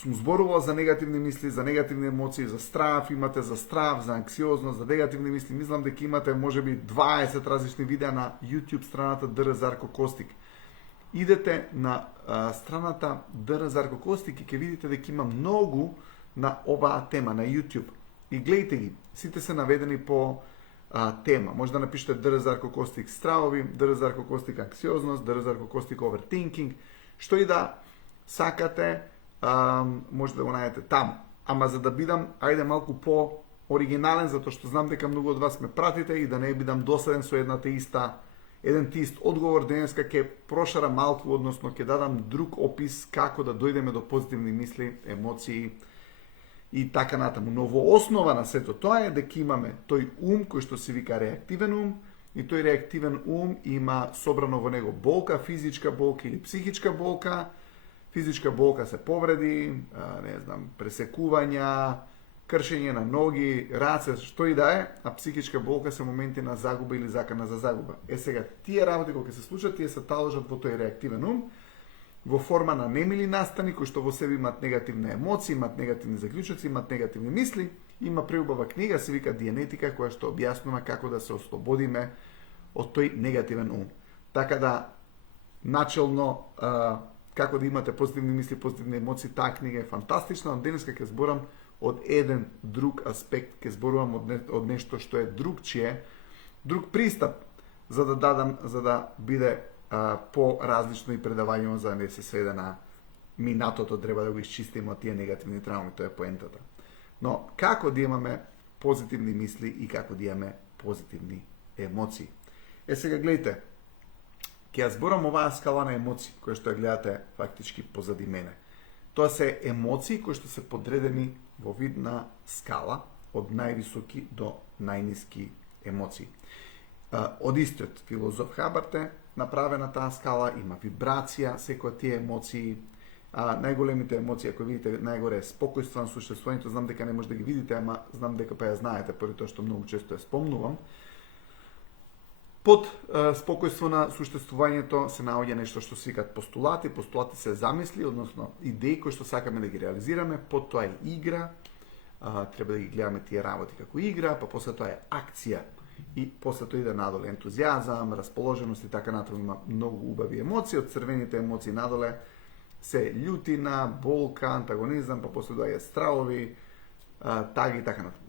сум зборувал за негативни мисли, за негативни емоции, за страв, имате за страв, за анксиозност, за негативни мисли. Мислам дека имате можеби 20 различни видеа на YouTube страната Др. Зарко Костик. Идете на страната Др. Зарко Костик и ќе видите дека има многу на оваа тема на YouTube. И гледайте ги, сите се наведени по тема. Може да напишете Др. Зарко Костик стравови, Др. Зарко Костик анксиозност, Др. Зарко Костик overthinking, што и да сакате, може да го најдете таму. Ама за да бидам, ајде малку по-оригинален, затоа што знам дека многу од вас ме пратите и да не бидам досаден со еден ти ист одговор, денеска ќе прошарам малку, односно ќе дадам друг опис како да дојдеме до позитивни мисли, емоции и така натаму. Но во основа на сето тоа е дека имаме тој ум кој што се вика реактивен ум, и тој реактивен ум има собрано во него болка, физичка болка или психичка болка. Физичка болка се повреди, пресекувања, кршење на ноги, раце, што и да е, а психичка болка се моменти на загуба или закана за загуба. Сега, тие работи кога ќе се случат, тие се таложат во тој реактивен ум, во форма на немили настани, кои што во себе имат негативни емоции, имат негативни заклучоци, имат негативни мисли. Има преубава книга, се вика Диенетика, која што објаснува како да се ослободиме од тој негативен ум. Така да, начелно, како да имате позитивни мисли, позитивни емоции, таа книга е фантастична, но денеска ќе зборам од еден друг аспект, ќе зборувам од нешто што е друг пристап, за да биде по-различно и предавањето, за да не се сведе на минатото, треба да го исчистиме од тие негативни травми, тоа е поентата. Но како да имаме позитивни мисли и како да имаме позитивни емоции? Сега гледайте, ќе ја зборам оваа скала на емоции, која што ја гледате фактички позади мене. Тоа се емоции кои што се подредени во вид на скала од највисоки до најниски емоции. Од истиот филозоф Хабарт е направена таа скала, има вибрација, секоја тие емоции. Најголемите емоции, ако видите, најгоре е спокојство на суштествувањето, знам дека не може да ги видите, ама знам дека па ја знаете, поради тоа што многу често ја спомнувам. Под спокојство на суштествувањето се наоѓа нешто што се викаат постулати. Постулати се замисли, односно идеи кои што сакаме да ги реализираме. Под тоа е игра, треба да ги гледаме тие работи како игра, па после тоа е акција и после тоа иде надоле ентузијазам, расположеност и така натаму. Има многу убави емоции, од црвените емоции надоле се љутина, болка, антагонизам, па после доаѓа стравови, таги и така натаму.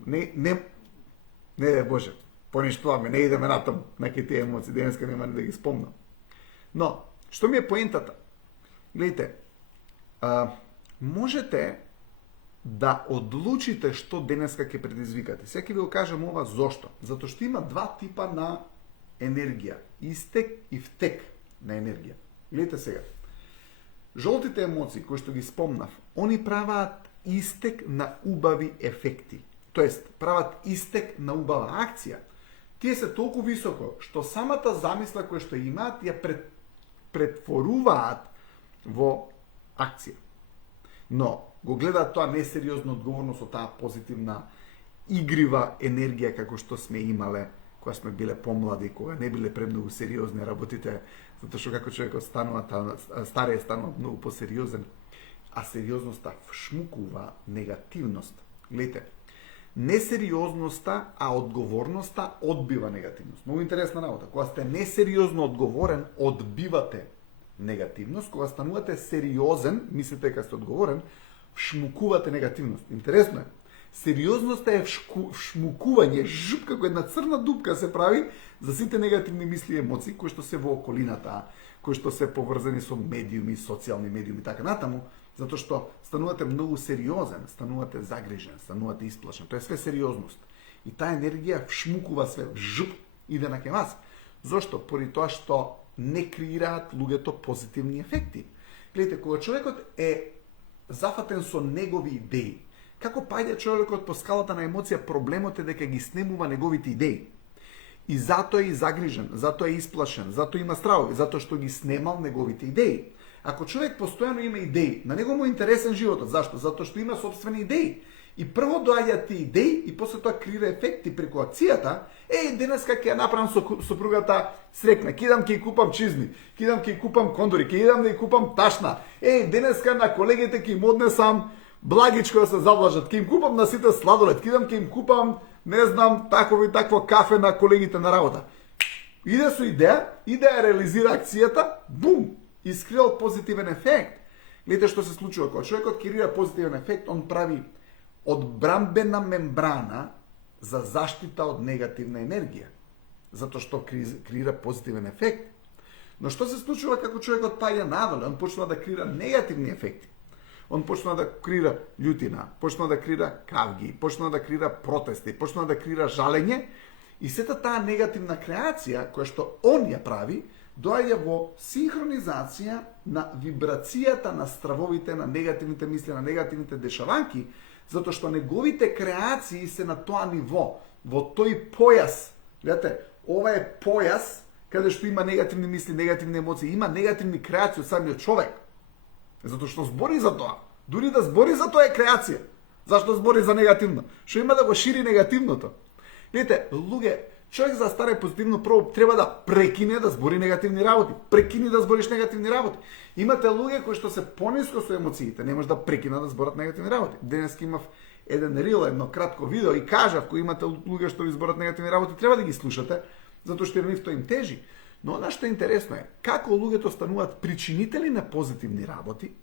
Не Боже, поништуваме, не идеме натаму на тие емоции, денеска нема да ги спомнам. Но, што ми е поентата? Гледайте, можете да одлучите што денеска ќе предизвикате. Сега ќе ви го кажам ова зошто. Затоа што има два типа на енергија. Истек и втек на енергија. Гледайте сега. Жолтите емоции, кои што ги спомнав, они праваат истек на убави ефекти. Тоест, прават истек на убава акција. Тие се толку високо, што самата замисла која што имаат, ја претворуваат во акција. Но, го гледаат тоа несериозно одговорно со таа позитивна игрива енергија како што сме имале кога сме биле помлади, кога не биле премногу сериозни работите, затоа што како човекот стариот станува многу посериозен, а сериозноста вшмукува негативност. Гледайте, несериозноста, а одговорноста одбива негативност. Многу интересна работа. Кога сте несериозно одговорен, одбивате негативност. Кога станувате сериозен, мислите дека сте одговорен, вшмукувате негативност. Интересно е. Сериозноста е вшмукување, жуп, како една црна дупка се прави за сите негативни мисли и емоции кои што се во околината, кои што се поврзани со медиуми, социјални медиуми и така натаму, затоа што станувате многу сериозен, станувате загрижен, станувате исплашен. Тоа е све сериозност. И таа енергија вшмукува све, жуп, иде на кај вас. Зошто? Поради тоа што не креираат луѓето позитивни ефекти. Гледайте, кога човекот е зафатен со негови идеи, како паѓа човекот по скалата на емоција, проблемот е дека ги снемува неговите идеи. И затоа е загрижен, затоа е исплашен, затоа има стравови, затоа што ги снемал неговите идеи. Ако човек постојано има идеи, на него му е интересен животот. Зашто? Затоа што има собствени идеи. И прво доаѓаат тие идеи и после тоа креира ефекти преку акцијата. Денеска ќе ја направам со сопругата срекна, ќе идам ќе ја купам чизми, ќе идам ќе ја купам кондори, ќе идам да ја купам ташна. Денеска на колегите ќе им однесам благичко да се заблажат, ќе им купам на сите сладолед, ќе им купам, не знам, такво кафе на колегите на работа. Иде со идеја, идеја реализира акцијата, бум, искрил позитивен ефект. Гледате што се случува, кога човекот креира позитивен ефект, он прави одбрамбена мембрана за заштита од негативна енергија, затоа што креира позитивен ефект. Но што се случува како човекот паѓа надоле? Он почнува да креира негативни ефекти. Он почнува да креира љутина, почнува да креира кавги, почнува да креира протести, почнува да креира жалење, и сета таа негативна креација која што он ја прави, доаѓа во синхронизација на вибрацијата на стравовите, на негативните мисли, на негативните дешаванки, затоа што неговите креации се на тоа ниво, во тој појас. Гледате, ова е појас каде што има негативни мисли, негативни емоции, има негативни креации од самиот човек. Затоа што збори за тоа. Дури да збори за тоа е креација. Зашто збори за негативно? Што има да го шири негативното? Видите, луѓе, човек за да стане позитивно прво треба да прекине да збори негативни работи. Прекини да збориш негативни работи. Имате луѓе кои што се пониско со емоциите, не може да прекинат да зборат негативни работи. Денес имав еден рил, едно кратко видео и кажав, кои имате луѓе што ви зборат негативни работи, треба да ги слушате, затоа што нив тоа им тежи. Но она што е интересно е, како луѓето стануваат причинители на позитивни работи,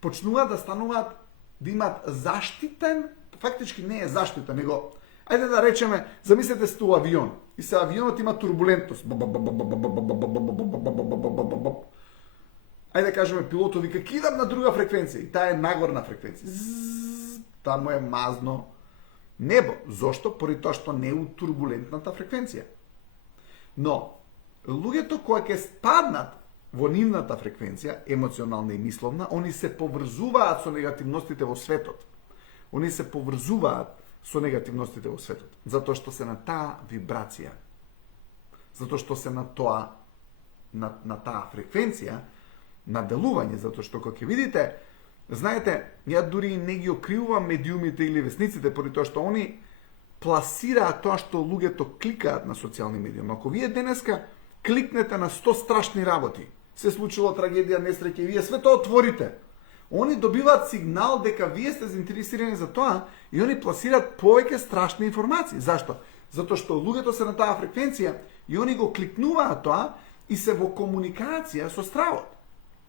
почнуваат да стануваат, да имаат заштитен, фактички не е заштита, него, ајде да речеме, замислете сте у авион, и се авионот има турбулентност. Ајде да кажеме, пилотот вика, кидам на друга фреквенција, и таа е нагорна фреквенција. Таму е мазно небо. Зошто? Поради тоа што не е у турбулентната фреквенција. Но, луѓето кои ќе спаднат во нивната фреквенција, емоционална и мисловна, они се поврзуваат со негативностите во светот. Они се поврзуваат со негативностите во светот, затоа што се на таа вибрација. Затоа што се на тоа, на таа фреквенција, на делување, затоа што кога ќе видите, знаете, ја дури не ги окривувам медиумите или весниците, поради тоа што они пласираат тоа што луѓето кликаат на социјални медии. Ако вие денеска кликнете на 100 страшни работи, се случило трагедија, несреќа, и вие све тоа отворите, они добиваат сигнал дека вие сте заинтересирани за тоа и они пласираат повеќе страшни информации. Зашто? Затоа што луѓето се на таа фреквенција и они го кликнуваат тоа и се во комуникација со стравот.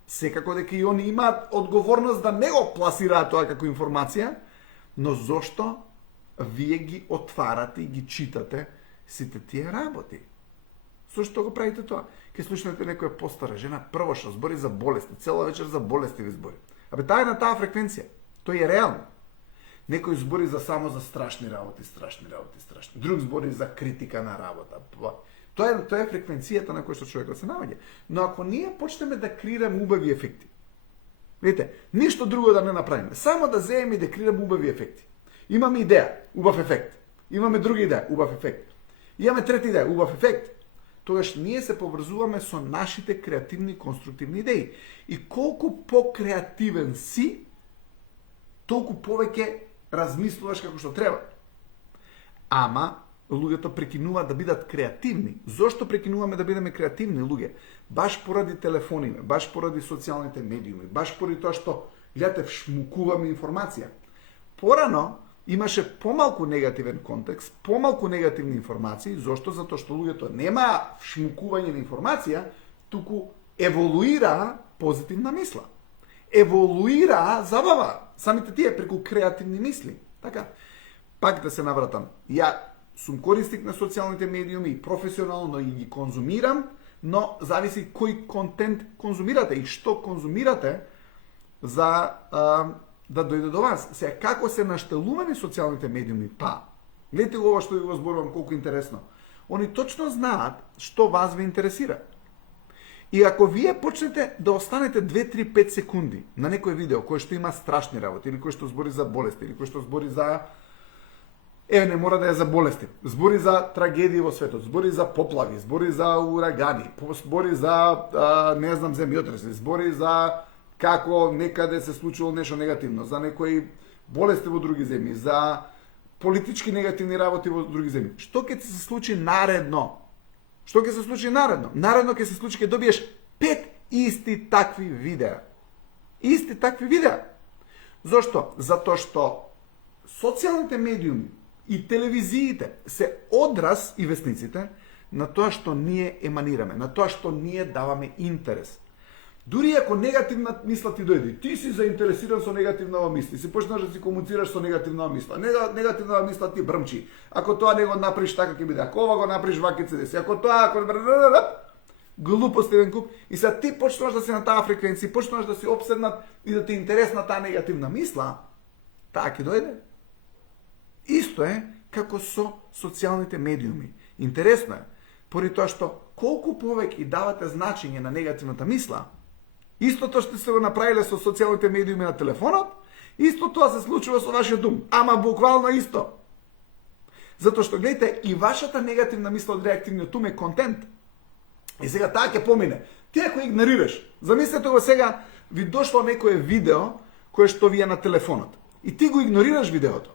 Секако дека и они имаат одговорност да не го пласираат тоа како информација, но зошто вие ги отварате и ги читате сите тие работи? Зошто го правите тоа? Ке слушнете некоја постара жена, прво што збори за болести, цела вечер за болести ви збори. Абе, таа е на таа фреквенција. Тој е реално. Некој збори само за страшни работи. Друг збори за критика на работа. Тоа е фреквенцијата на која што човекот се наоѓа. Но ако ние почнеме да креираме убави ефекти, видите, ништо друго да не направиме, само да земеме и да креираме убави ефекти. Имаме идеја, убав ефект. Имаме друга идеја, убав ефект. Имаме трета идеја, убав ефект. Тогаш ние се поврзуваме со нашите креативни, конструктивни идеи. И колку покреативен си, толку повеќе размислуваш како што треба. Ама, луѓето прекинуваат да бидат креативни. Зошто прекинуваме да бидеме креативни, луѓе? Баш поради телефоните, баш поради социјалните медиуми, баш поради тоа што, гледате, вшмукуваме информација. Порано, имаше помалку негативен контекст, помалку негативни информации. Зошто? Затоа што луѓето нема вшмукување на информација, туку еволуира позитивна мисла. Еволуира забава. Самите тие преку креативни мисли. Така, пак да се навратам. Ја сум корисник на социјалните медиуми и професионално и ги конзумирам, но зависи кој контент конзумирате и што конзумирате за да дојде до вас. Сега, како се наштелувани социјалните медиуми? Па, гледате го ова што ви го зборувам, колку интересно. Они точно знаат што вас ви интересира. И ако вие почнете да останете 2-3-5 секунди на некој видео кој што има страшни работи, или кој што збори за болести, или кој што збори за... не мора да е за болести. Збори за трагедии во светот, збори за поплави, збори за урагани, збори за, не знам, земјотреси, збори за како некаде се случило нешто негативно, за некои болести во други земји, за политички негативни работи во други земји. Што ќе се случи наредно? Што ќе се случи наредно? Наредно ќе се случи, ќе добиеш 5 исти такви видеа. Исти такви видеа. Зошто? Затоа што социјалните медиуми и телевизиите се одраз и весниците на тоа што ние еманираме, на тоа што ние даваме интерес. Дури ако негативна мисла ти дојде, ти си заинтересиран со негативна мисла, си почнеш да си комуницираш со негативна мисла. Негативна мисла ти брмчи. Ако тоа не го направиш така ќе биде, ако ова го направиш вака ќе се деси, ако тоа, ако глупост еден куп, и сега ти почнеш да си на таа фреквенција, почнеш да си обседнат и да ти интересна таа негативна мисла, таа ќе дојде. Исто е како со социјалните медиуми. Интересно е, поради тоа што колку повеќе давате значење на негативната мисла, истото што се го направиле со социјалните медиуми на телефонот, исто тоа се случува со вашиот ум. Ама буквално исто. Затоа што, гледате, и вашата негативна мисла од реактивниот ум е контент. И сега таа ќе помине. Ти ако игнорираш, замислете го сега, ви дошло некое видео кое што ви е на телефонот. И ти го игнорираш видеото.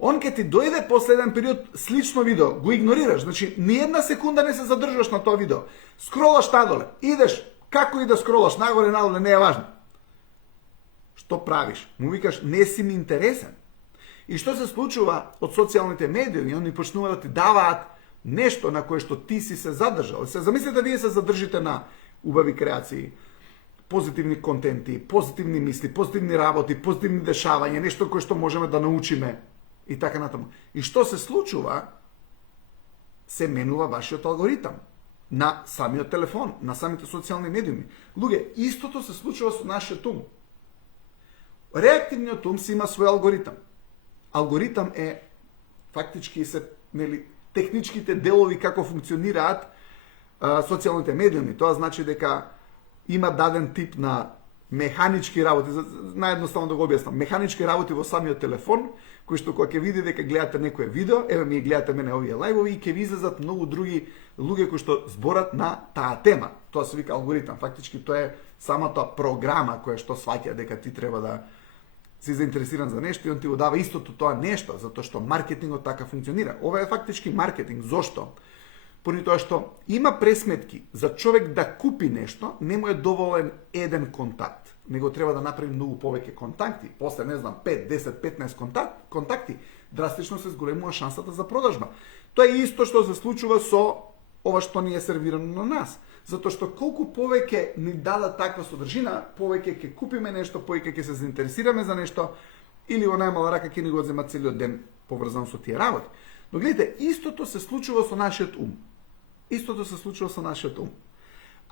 Он ќе ти дојде после еден период слично видео, го игнорираш. Значи, ни една секунда не се задржаш на тоа видео. Скролаш надоле, идеш, како и да скролаш, нагоре, надоле, не е важно. Што правиш? Му викаш, не си ми интересен. И што се случува од социјалните медиуми? Они почнуваат да ти даваат нешто на кое што ти си се задржал. Се замислете, вие се задржите на убави креации, позитивни контенти, позитивни мисли, позитивни работи, позитивни дешавања, нешто кое што можеме да научиме и така натаму. И што се случува? Се менува вашиот алгоритам на самиот телефон, на самите социјални медиуми. Луѓе, истото се случува со нашиот ум. Реактивниот ум си има свој алгоритам. Алгоритам е фактички се, нели, техничките делови како функционираат социјалните медиуми. Тоа значи дека има даден тип на механички работи, наједноставно да го објаснам, механички работи во самиот телефон, кои што кога ќе види дека гледате некое видео, еве ми гледате мене овие лајвови и ќе ви излезат многу други луѓе кои што зборат на таа тема. Тоа се вика алгоритам. Фактички тоа е самата програма која што сваќа дека ти треба да си заинтересиран за нешто и он ти го дава истото тоа нешто, затоа што маркетингот така функционира. Ова е фактички маркетинг. Зошто? Поради тоа што има пресметки за човек да купи нешто, не му е доволен еден контакт. Него треба да направи многу повеќе контакти. После, не знам, 5, 10, 15 контакти, драстично се зголемува шансата за продажба. Тоа е исто што се случува со ова што ни е сервирано на нас. Затоа што колку повеќе ни дадат таква содржина, повеќе ќе купиме нешто, повеќе ќе се заинтересираме за нешто, или во најмала рака ќе ни го зема целиот ден поврзан со тие работи. Но гледате, истото се случува со нашиот ум. Истото се случува со нашиот ум.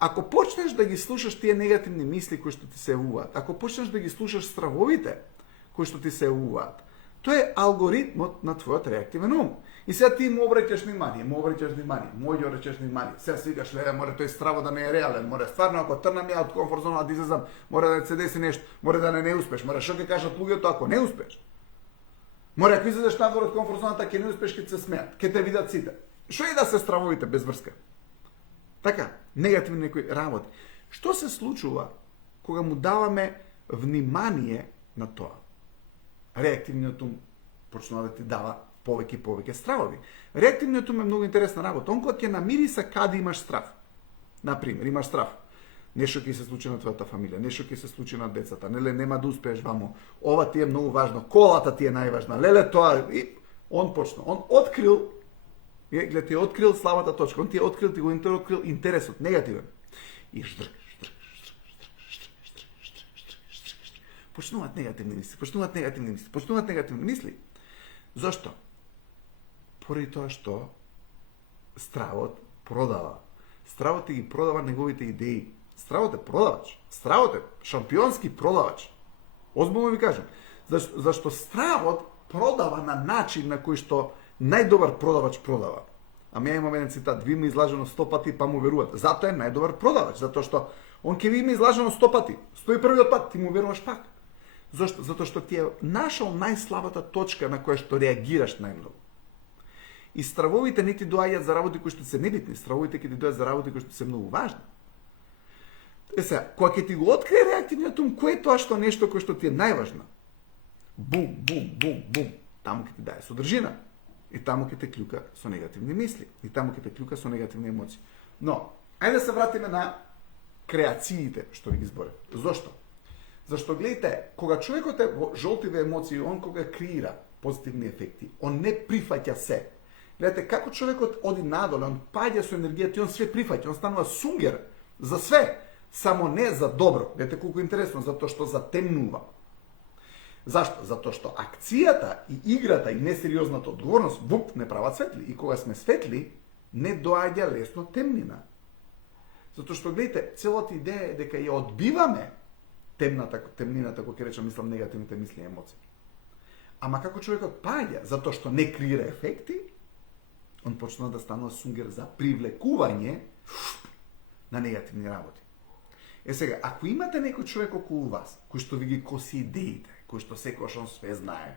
Ако почнеш да ги слушаш тие негативни мисли кои што ти се јавуваат, ако почнеш да ги слушаш стравовите кои што ти се јавуваат, тоа е алгоритмот на твојот реактивен ум. И сега ти му обраќаш внимание, мој обраќаш внимание. Сега си викаш, леле, море тој страво да не е реален, море стварно ако трнам ја од комфорт зона да излезам, море да се деси нешто, море да не успеш, море што ќе кажат луѓето ако не успеш. Море ако излезеш надвор од комфорт зоната ќе не успеш, ќе се смеат, ќе те видат сите. Што и да се стравовите без врска. Така, негативни некои работи. Што се случува кога му даваме внимание на тоа? Реактивниот ум почнува да ти дава повеќе и повеќе стравови. Реактивниот ум е многу интересна работа. Он кога ќе намириса каде имаш страв. Например, имаш страв. Нешто ќе се случи на твојата фамилија, нешто ќе се случи на децата, неле нема да успееш вамо. Ова ти е многу важно, колата ти е најважна. Леле тоа и он почна. Он открил, глед ти е открил слабата точка. Он ти е открил, ти го открил интересот, негативен. И почнуваат негативни мисли. Зошто? Поради тоа што стравот продава. Стравот ти ги продава неговите идеи. Стравот е продавач. Стравот е шампионски продавач. Озбилно ви кажам. Зашто стравот продава на начин на кој што најдобар продавач продава. Ами ја имам еден цитат, ви има излажено 100 пати па му верувате. Затоа е најдобар продавач, затоа што он ќе ви има излажено 100 пати. 101 пат ти му веруваш пак. Зошто? Затоа што ти е нашол најслабата точка на која што реагираш најмногу. И стравовите не ти доаѓаат за работи кои што се небитни, стравовите ќе ти доаѓаат за работи кои што се многу важни. Сега, кога ќе ти го открие реактивниот ум, кој е тоа што нешто кој што ти е најважно? Бум, бум, бум, бум. Таму ќе ти даде содржина. И таму ќе те клюка со негативни мисли. И таму ќе те клюка со негативни емоции. Но, ајде да се вратиме на креациите што ви ги зборев. Зошто? Зашто гледате, кога човекот е во жолтиве емоции, он кога креира позитивни ефекти, он не прифаќа се. Гледате, како човекот оди надоле, он паѓа со енергијата и он све прифаќа, он станува сунгер за све, само не за добро. Гледате колку интересно, затоа што затемнува. Зашто? Затоа што акцијата и играта и несериозната одговорност буп не прават светли. И кога сме светли, не доаѓа лесно темнина. Затоа што, гледате, целата идеја е дека ја одбиваме темнината, кој ќе речам, мислам, негативните мисли и емоции. Ама како човекот паѓа, затоа што не креира ефекти, он почна да станува сунгер за привлекување на негативни работи. Сега, ако имате некој човек околу вас, кој што ви ги коси идеите, кој што секогаш он све знае,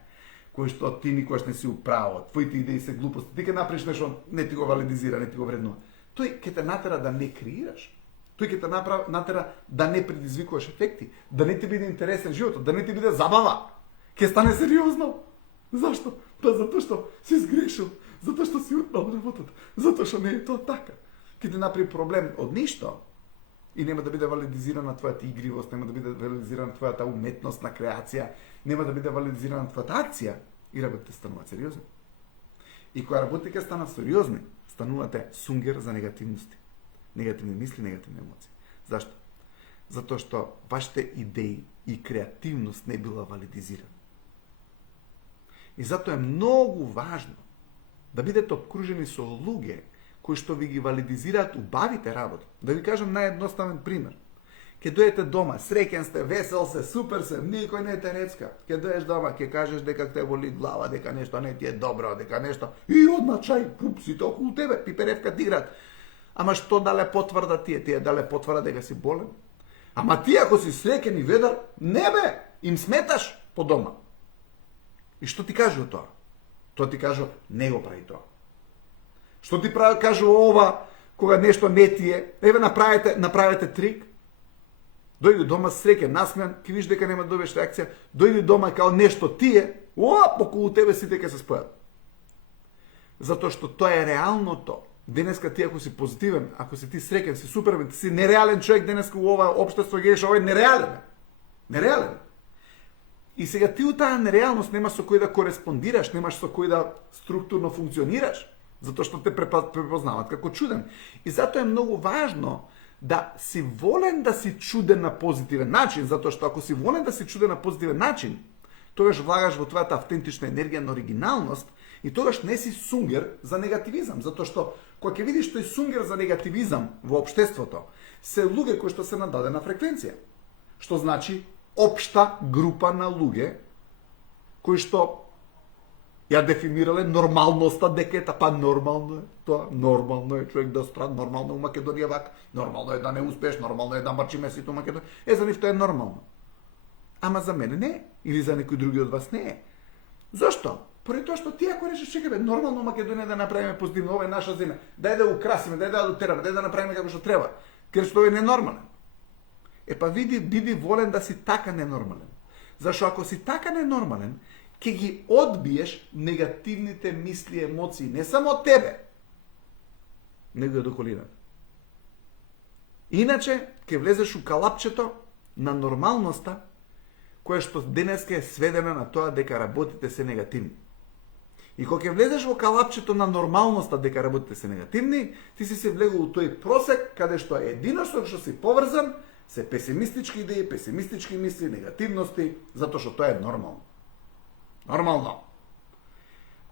кој што ти никогаш не си управо, твоите идеи се глупости, ти ќе направиш нешто, не ти го валидизира, не ти го вреднува. Тој ќе те натера да не креираш. Тој ќе те натера да не предизвикуваш ефекти, да не ти биде интересен животот, да не ти биде забава. Ќе стане сериозно. Зашто? Па затоа што си сгрешил, затоа што си утнал работата, затоа што не е тоа така. Ќе ти направи проблем од ништо и нема да биде валидизирана твојата игривост, нема да биде валидизирана твојата уметност на креација, нема да биде валидизирана твојата акција и работите стануваат сериозни. И кога работите станат сериозни, станувате сунгер за негативности. Негативни мисли, негативни емоции. Зашто? Затоа што вашите идеи и креативност не била валидизирана. И затоа е многу важно да бидете обкружени со луѓе кои што ви ги валидизираат убавите работи. Да ви кажам наједноставен пример. Ке дојдете дома, среќен сте, весел се, супер се, никој не те рецка. Ке дојдеш дома, ке кажеш дека те боли глава, дека нешто не ти е добро, дека нешто и одма чај, пупсите околу тебе, пиперевка ти играат. Ама што дале потврда тие дале потврда дека си болен? Ама ти ако си среќен и ведар, не бе, им сметаш по дома. И што ти кажува тоа? Тоа ти кажува, не го прави тоа. Што ти кажува ова, кога нешто не ти е, еве направете трик, дојди дома среќен, насмеан, ќе видиш дека нема да добиеш реакција, дојди дома као нешто ти е, околу тебе сите ќе се спојат. Затоа што тоа е реалното. Денеска ти ако си позитивен, ако си ти среќен, си супермен, ти си нереален човек денеска во ова општество, геш, ова е нереален. Нереален. И сега ти у таа нереалност нема со кој да кореспондираш, немаш со кој да структурно функционираш, затоа што те препознаваат како чуден. И затоа е многу важно да си волен да си чуден на позитивен начин, затоа што ако си волен да си чуден на позитивен начин, тогаш влагаш во твојата автентична енергија на оригиналност и тогаш не си сунгер за негативизам, затоа што кога ќе видиш тој сунгер за негативизам во општеството, се луѓе кои што се на дадена фреквенција. Што значи општа група на луѓе кои што ја дефинирале нормалноста дека е па нормално е тоа, нормално е човек да страда, нормално е у Македонија вака, нормално е да не успееш, нормално е да мрчи месето у Македонија. За нив тоа е нормално. Ама за мене не е, или за некој други од вас не е. Зошто? Поради тоа што ти ако речеш чекај бе, нормално Македонија да направиме позитивно, ова е наша земја, дај да украсиме, дај да дотераме, дај да направиме како што треба, ker што е ненормален. Па биди волен да си така ненормален. Зашто ако си така ненормален, ќе ги одбиеш негативните мисли и емоции, не само од тебе, него и од околината. Иначе, ќе влезеш у калапчето на нормалноста, која што денеска е сведена на тоа дека работите се негативни. И кога ќе влезеш во калапчето на нормалноста дека работите се негативни, ти си се влегол у тој просек, каде што едино што си поврзан, се песимистички идеи, песимистички мисли, негативности, затоа што тоа е нормално. Нормално.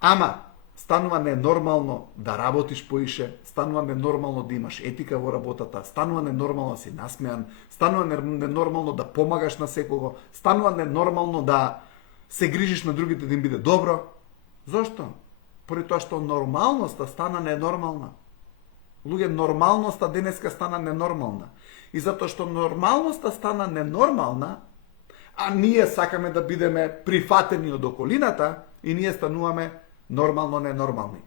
Ама, станува ненормално да работиш поише, станува ненормално да имаш етика во работата, станува ненормално да си насмеан, станува ненормално да помагаш на секого, станува ненормално да се грижиш на другите да им биде добро. Зошто? Поради тоа што нормалноста стана ненормална. Луѓе, нормалноста денеска стана ненормална. И затоа што нормалноста стана ненормална, а ние сакаме да бидеме прифатени од околината и ние стануваме нормално ненормални.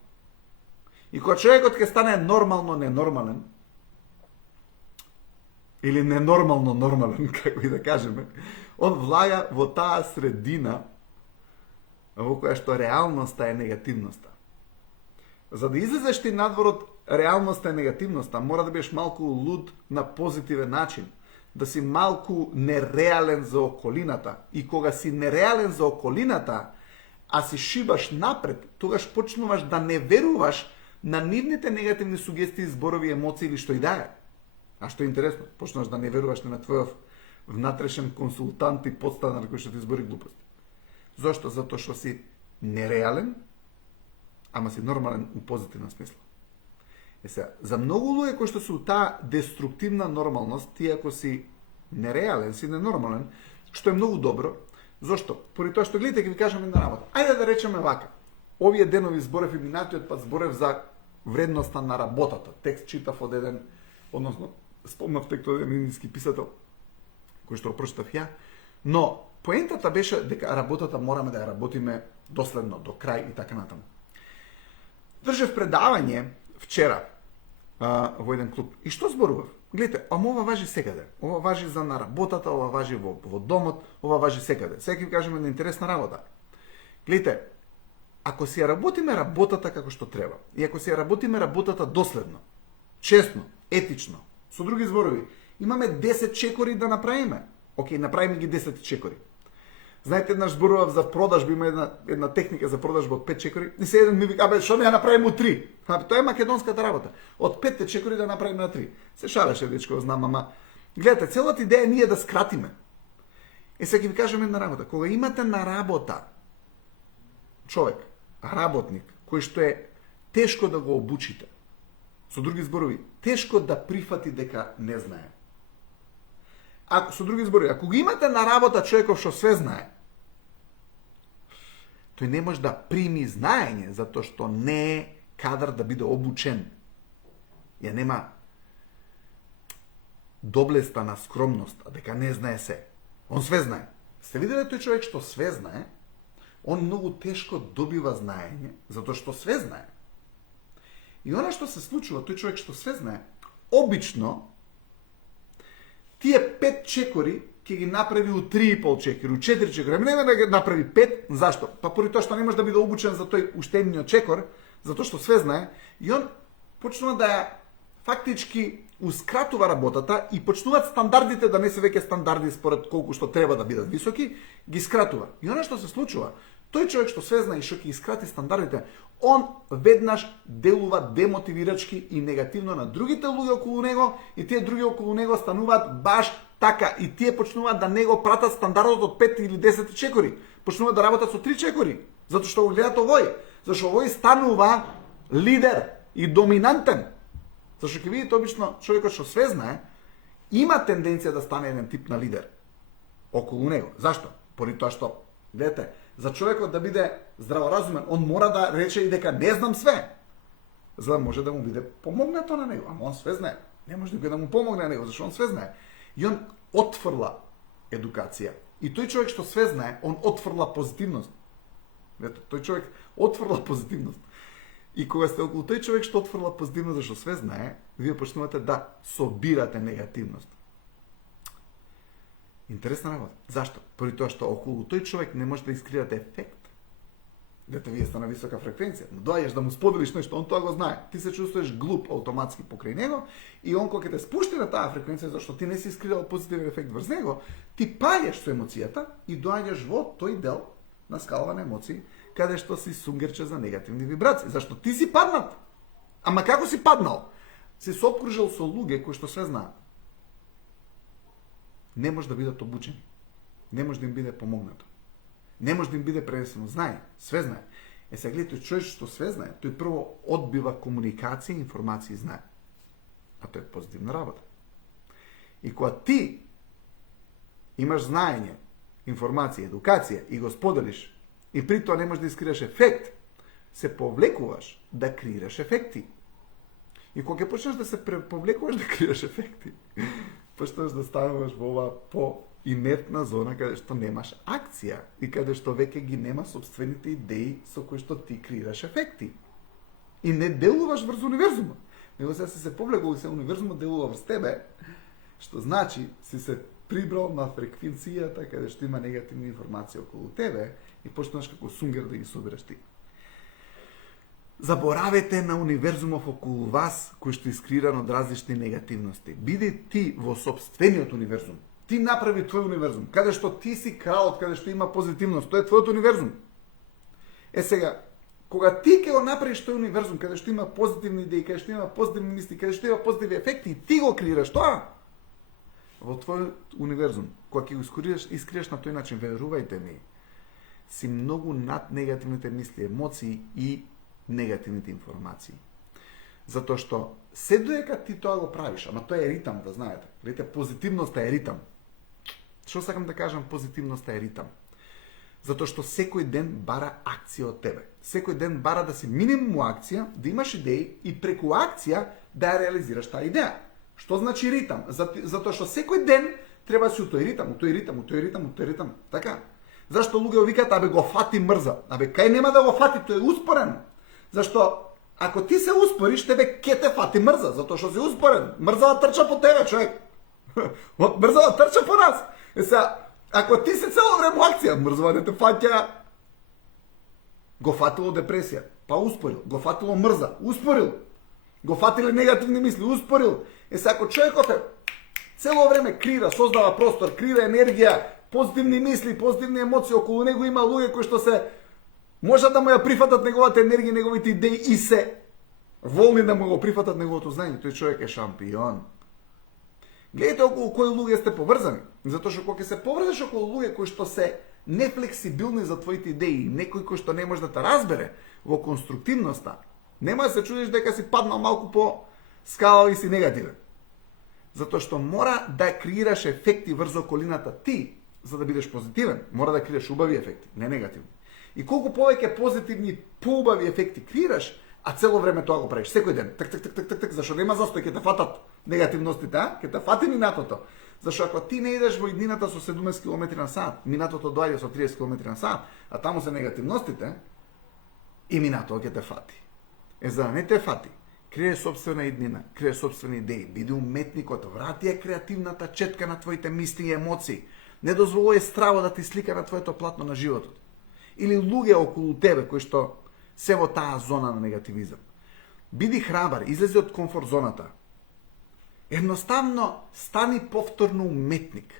И кога човекот ќе стане нормално ненормален, или ненормално нормален, како и да кажеме, он влага во таа средина во која што реалноста е негативноста. За да излезеш ти надвор од реалноста и негативноста, мора да бидеш малку луд на позитивен начин. да си малку нереален за околината. И кога си нереален за околината, а си шибаш напред, тогаш почнуваш да не веруваш на нивните негативни сугестии, зборови, емоции или што и да е. А што е интересно, почнуваш да не веруваш на твојов внатрешен консултант и подстанар кој што ти збори глупости. Зошто? Затоа што си нереален, ама си нормален у позитивна смисла. Сега, за многу луѓе кои што се у таа деструктивна нормалност, ти ако си нереален, си ненормален, што е многу добро. Зошто? Поради тоа што гледате, ќе ви кажам една работа. Ајде да речеме вака. Овие денови зборев и минатиот пат зборев за вредноста на работата. Текст читав од еден, односно спомнав текст од еден индиски писател, кој што прочитав ја, но поентата беше дека работата мораме да ја работиме доследно, до крај и така натаму. Држев предавање вчера во еден клуб. И што зборував? Гледате, ама ова важи секаде. Ова важи за на работата, ова важи во домот, ова важи секаде. Сега ќе ви кажеме една интересна работа. Гледате, ако си ја работиме работата како што треба, и ако си ја работиме работата доследно, честно, етично, со други зборови, имаме 10 чекори да направиме. Океј, направиме ги 10 чекори. Знаете, еднаш зборував за продажба, има една техника за продажба од 5 чекори. И се еден ми вика, абе, што не ја направиме од 3? Тоа е македонската работа. Од 5 чекори да направиме на 3. Се шалеше, дечко, знам, ама... Гледате, целата идеја ние да скратиме. Сега ќе ви кажем една работа. Кога имате на работа човек, работник, кој што е тешко да го обучите, со други зборови, тешко да прифати дека не знае. Со други зборови, ако го имате на работа човеков што све знае, тој не може да прими знаење, затоа што не е кадар да биде обучен. Ја нема доблеста на скромност, а дека не знае се. Он све знае. Сте виделе тој човек што све знае, он многу тешко добива знаење, затоа што све знае. И она што се случува, тој човек што све знае, обично тие 5 чекори ќе ги направи у 3,5 чекори, у 4 чекори. Ами нема да ги направи 5, зашто? Па поради тоа што не може да биде обучен за тој уштедниот чекор, затоа што све знае, и он почнува да ја фактички ускратува работата и почнуваат стандардите да не се веќе стандарди според колку што треба да бидат високи, ги скратува. И она што се случува, тој човек што све знае и што ќе искрати стандардите, он веднаш делува демотивирачки и негативно на другите луѓе околу него, и тие други околу него стануваат баш така, и тие почнуваат да не го пратат стандардот од 5 или 10 чекори. Почнуваат да работат со 3 чекори, затоа што го гледат овој. Зашто овој станува лидер и доминантен. Зашто ќе видите обично човекот што све знае, има тенденција да стане еден тип на лидер околу него. Зашто? Поради тоа што, гледате, за човекот да биде здраворазумен, он мора да рече и дека не знам све, за да може да му биде помогнато на него. Ама он све знае. Не може да му помогне на него, зашто он све знае. И он отфрла едукација. И тој човек што све знае, он отфрла позитивност. Ето, тој човек отфрла позитивност. И кога сте околу тој човек што отфрла позитивност, зашто све знае, вие почнувате да собирате негативност. Интересна работа. Зашто? Поради тоа што околу тој човек не може да искривате ефект. Дете, вие сте на висока фреквенција, но доаѓаш да му споделиш нешто, он тоа го знае. Ти се чувствуваш глуп автоматски покрај него и он кога ќе те спушти на таа фреквенција, зашто ти не си искривал позитивен ефект врз него, ти паѓаш со емоцијата и доаѓаш во тој дел на скала на емоции, каде што си сунгерче за негативни вибрации. Зашто ти си паднат. Ама како си паднал? Си се обкружил со луѓе кои што све знаат. Не може да бидат обучени. Не може да им биде помогнато. Не може да им биде пренесено знание. Све знае. Сега гледате, човек што све знае, тој прво одбива комуникација, информација и знае. А тоа е позитивна работа. И кога ти имаш знаење, информација, едукација и го споделиш, и при тоа не можеш да искриеш ефект, се повлекуваш да креираш ефекти. И кога ќе почнеш да се повлекуваш да креираш ефекти, почнеш да стануваш во оваа по-инертна зона каде што немаш акција и каде што веќе ги нема собствените идеи со кои што ти креираш ефекти. И не делуваш врз универзумот. Него сега си се повлекувал и се универзумот делува врз тебе, што значи си се прибрал на фреквенцијата каде што има негативни информации околу тебе и почнеш како сунгер да ги собираш ти. Заборавете на универзумов околу вас, кој што е искреиран од различни негативности. Биди ти во собствениот универзум. Ти направи твој универзум, каде што ти си кралот, каде што има позитивност, тоа е твојот универзум. Сега, кога ти ќе го направиш тој универзум, каде што има позитивни идеи, каде што има позитивни мисли, каде што има позитивни ефекти, ти го креираш тоа во твојот универзум. Кога ќе го искриеш на тој начин, верувајте ми, си многу над негативните мисли, емоции и негативните информации. Затоа што се додека ти тоа го правиш, ама тоа е ритам, да знаете. Видите, позитивноста е ритам. Што сакам да кажам, позитивноста е ритам? Затоа што секој ден бара акција од тебе. Секој ден бара да си минимум акција, да имаш идеи и преку акција да ја реализираш таа идеја. Што значи ритам? Затоа што секој ден треба да си у тој ритам, у тој ритам, у тој ритам, у тој ритам. Така? Зашто луѓе викаат, абе го фати мрза. Абе кај нема да го фати, тој е успорен. Зашто ако ти се успориш, тебе ке те фати мрза, затоа што си успорен. Мрза да трча по тебе, човек. Мрза да трча по нас. Сега, ако ти си цело време акција, мрза да те фаќа, го фатило депресија, па успорил. Го фатило мрза, успорил. Го фатиле негативни мисли, успорил. Сега, ако човекот е цело време крира, создава простор, крира енергија, позитивни мисли, позитивни емоции, околу него има луѓе кои што се можат да му ја прифатат неговата енергија, неговите идеи и се волни да му го прифатат неговото знаење. Тој човек е шампион. Гледайте околу кои луѓе сте поврзани. Затоа што кога ќе се поврзаш околу луѓе кои што се нефлексибилни за твоите идеи, некој кој што не може да те разбере во конструктивноста, нема да се чудиш дека си паднал малку по скала и си негативен. Затоа што мора да креираш ефекти врз околината ти, за да бидеш позитивен. Мора да креираш убави ефекти, не негативни. И колку повеќе позитивни, поубави ефекти креираш, а цело време тоа го правиш, секој ден, так, зашто нема застој, ќе те фатат негативностите, ќе те фати минатото. Зашто ако ти не идеш во иднината со 70 км на сат, минатото доаѓа со 30 км на сат, а таму се негативностите, и минатото ќе те фати. За да не те фати, крие собствена иднина, крие собствени идеи, биди уметникот, врати ја креативната четка на твоите мисли и емоции, не дозволувај страво да ти слика на твоето платно на животот. Или луѓе околу тебе кои што се во таа зона на негативизам. Биди храбар, излези од комфорт зоната. Едноставно стани повторно уметник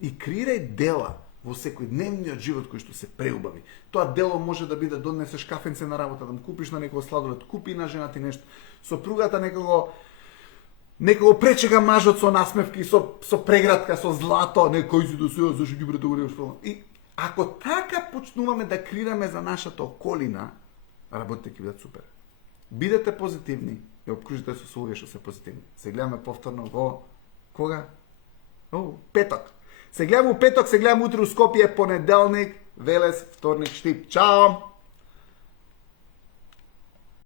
и креирај дела во секојдневниот живот кој што се преубави. Тоа дело може да биде донесеш кафенце на работа, да му купиш на некој сладолед, купи на жена ти нешто, сопругата некого пречега мажот со насмевки, со прегратка, со злато, некој си до сега, зашто ги претовариш тоа. И ако така почнуваме да креираме за нашата околина, работите ќе бидат супер. Бидете позитивни и обкружите се со луѓе што се позитивни. Се гледаме повторно во кога? Петок. Се гледаме во петок, се гледаме утре у Скопје, понеделник, Велес, вторник, Штип. Чао!